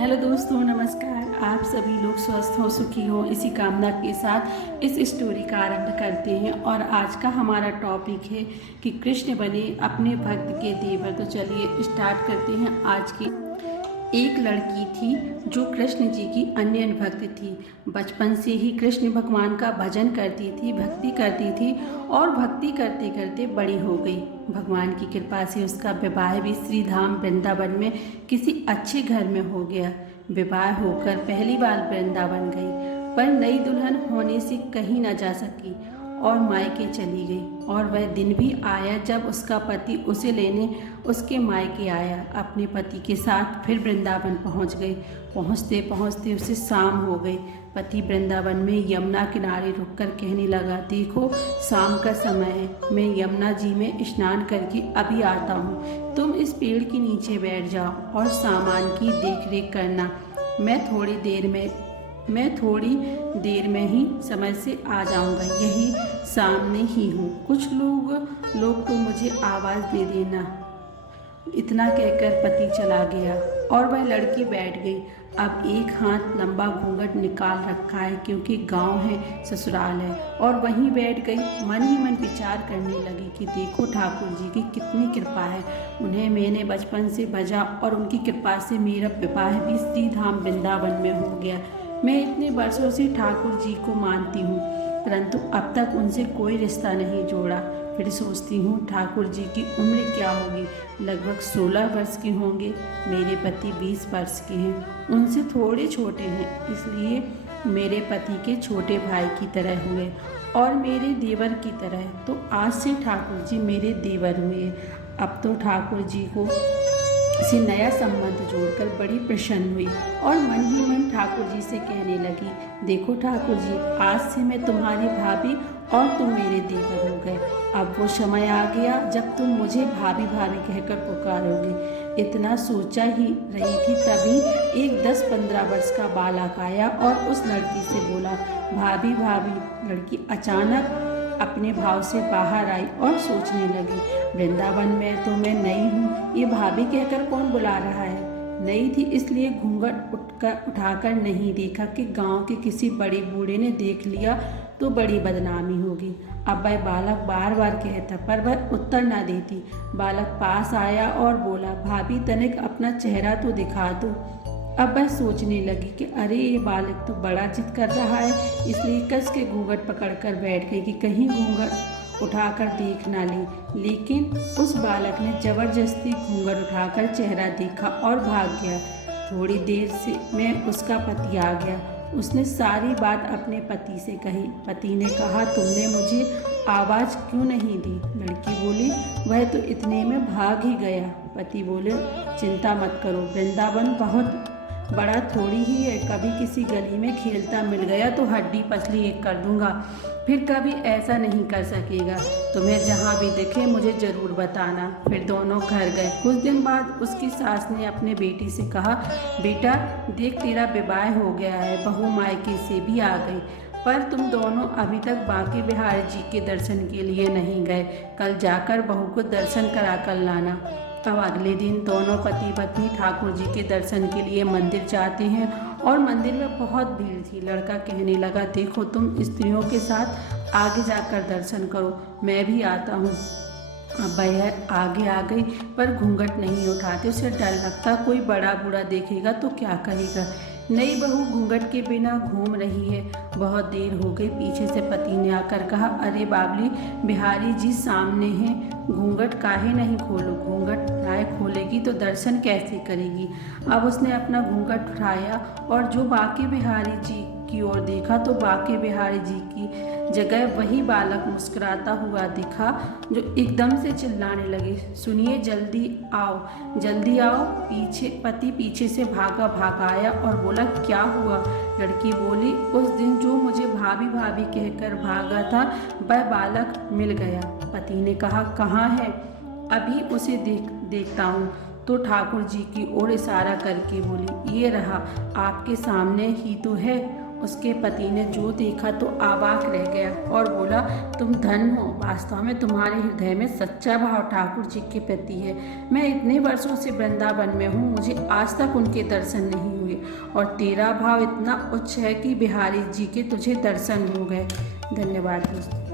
Hello दोस्तों, नमस्कार। आप सभी लोग स्वस्थ हो, सुखी हो, इसी कामना के साथ इस स्टोरी का आरंभ करते हैं। और आज का हमारा टॉपिक है कि कृष्ण बने अपने भक्त के देवर। तो चलिए स्टार्ट करते हैं आज की। एक लड़की थी जो कृष्ण जी की अन्य भक्त थी। बचपन से ही कृष्ण भगवान का भजन करती थी, भक्ति करती थी और भक्ति करते करते बड़ी हो गई। भगवान की कृपा से उसका विवाह भी श्री धाम वृंदावन में किसी अच्छे घर में हो गया। विवाह होकर पहली बार वृंदावन गई, पर नई दुल्हन होने से कहीं न जा सकी और मायके चली गई। और वह दिन भी आया जब उसका पति उसे लेने उसके मायके आया। अपने पति के साथ फिर वृंदावन पहुंच गई। पहुंचते पहुंचते उसे शाम हो गई। पति वृंदावन में यमुना किनारे रुककर कहने लगा, देखो शाम का समय है, मैं यमुना जी में स्नान करके अभी आता हूँ। तुम इस पेड़ के नीचे बैठ जाओ और सामान की देखरेख करना। मैं थोड़ी देर में ही समय से आ जाऊंगा, यही सामने ही हूँ। कुछ लोग तो मुझे आवाज़ दे देना। इतना कहकर पति चला गया और वह लड़की बैठ गई। अब एक हाथ लंबा घूंघट निकाल रखा है क्योंकि गांव है, ससुराल है, और वहीं बैठ गई। मन ही मन विचार करने लगी कि देखो ठाकुर जी की कितनी कृपा है। उन्हें मैंने बचपन से भजा और उनकी कृपा से मेरा विवाह भी श्री धाम वृंदावन में हो गया। मैं इतने वर्षों से ठाकुर जी को मानती हूँ, परंतु अब तक उनसे कोई रिश्ता नहीं जोड़ा। फिर सोचती हूँ ठाकुर जी की उम्र क्या होगी। लगभग 16 वर्ष के होंगे। मेरे पति 20 वर्ष के हैं, उनसे थोड़े छोटे हैं, इसलिए मेरे पति के छोटे भाई की तरह हुए और मेरे देवर की तरह। तो आज से ठाकुर जी मेरे देवर हुए। अब तो ठाकुर जी को से नया संबंध जोड़कर बड़ी प्रसन्न हुई और मन ही मन ठाकुर जी से कहने लगी, देखो ठाकुर जी, आज से मैं तुम्हारी भाभी और तुम मेरे देवर हो गए। अब वो समय आ गया जब तुम मुझे भाभी भाभी कहकर पुकारोगे। इतना सोचा ही रही थी, तभी एक 10-15 वर्ष का बालक आया और उस लड़की से बोला, भाभी भाभी। लड़की अचानक अपने भाव से बाहर आई और सोचने लगी, वृंदावन में तो मैं नई हूँ, ये भाभी कहकर कौन बुला रहा है। नई थी इसलिए घूंघट उठाकर नहीं देखा कि गांव के किसी बड़े बूढ़े ने देख लिया तो बड़ी बदनामी होगी। अब वह बालक बार बार कहता, पर वह उत्तर न देती। बालक पास आया और बोला, भाभी तनिक अपना चेहरा तो दिखा दो। अब वह सोचने लगी कि अरे ये बालक तो बड़ा जिद कर रहा है, इसलिए कस के घूंघट पकड़कर बैठ गई कि कहीं घूंघट उठाकर देख ना ले। लेकिन उस बालक ने जबरदस्ती घूंघट उठाकर चेहरा देखा और भाग गया। थोड़ी देर से में उसका पति आ गया। उसने सारी बात अपने पति से कही। पति ने कहा, तुमने मुझे आवाज़ क्यों नहीं दी। लड़की बोली, वह तो इतने में भाग ही गया। पति बोले, चिंता मत करो, वृंदावन बहुत बड़ा थोड़ी ही है। कभी किसी गली में खेलता मिल गया तो हड्डी पसली एक कर दूंगा, फिर कभी ऐसा नहीं कर सकेगा। तुम्हें जहाँ भी दिखे मुझे ज़रूर बताना। फिर दोनों घर गए। कुछ दिन बाद उसकी सास ने अपने बेटी से कहा, बेटा देख, तेरा विवाह हो गया है, बहू मायके से भी आ गई, पर तुम दोनों अभी तक बांके बिहारी जी के दर्शन के लिए नहीं गए। कल जाकर बहू को दर्शन करा कर लाना। तब अगले दिन दोनों पति पत्नी ठाकुर जी के दर्शन के लिए मंदिर जाते हैं और मंदिर में बहुत भीड़ थी। लड़का कहने लगा, देखो तुम स्त्रियों के साथ आगे जाकर दर्शन करो, मैं भी आता हूँ। अब वह आगे आ गई, पर घूंघट नहीं उठाते। उसे डर लगता, कोई बड़ा बूढ़ा देखेगा तो क्या कहेगा। नई बहू घूंघट के बिना घूम रही है। बहुत देर हो गई। पीछे से पति ने आकर कहा, अरे बाबली, बिहारी जी सामने हैं, घूंघट काहे नहीं खोलो। घूंघट राय खोलेगी तो दर्शन कैसे करेगी। अब उसने अपना घूंघट उठाया और जो बांके बिहारी जी की ओर देखा तो बांके बिहारी जी की जगह वही बालक मुस्कुराता हुआ दिखा, जो एकदम से चिल्लाने लगे, सुनिए, जल्दी आओ, जल्दी आओ। पति पीछे से भागा आया और बोला, क्या हुआ। लड़की बोली, उस दिन जो मुझे भाभी भाभी कहकर भागा था वह बालक मिल गया। पति ने कहा, कहाँ है। अभी उसे देखता हूँ। तो ठाकुर जी की ओर इशारा करके बोली, ये रहा, आपके सामने ही तो है। उसके पति ने जो देखा तो अवाक रह गया और बोला, तुम धन हो, वास्तव में तुम्हारे हृदय में सच्चा भाव ठाकुर जी के प्रति है। मैं इतने वर्षों से वृंदावन में हूँ, मुझे आज तक उनके दर्शन नहीं हुए और तेरा भाव इतना उच्च है कि बिहारी जी के तुझे दर्शन हो गए। धन्यवाद दोस्तों।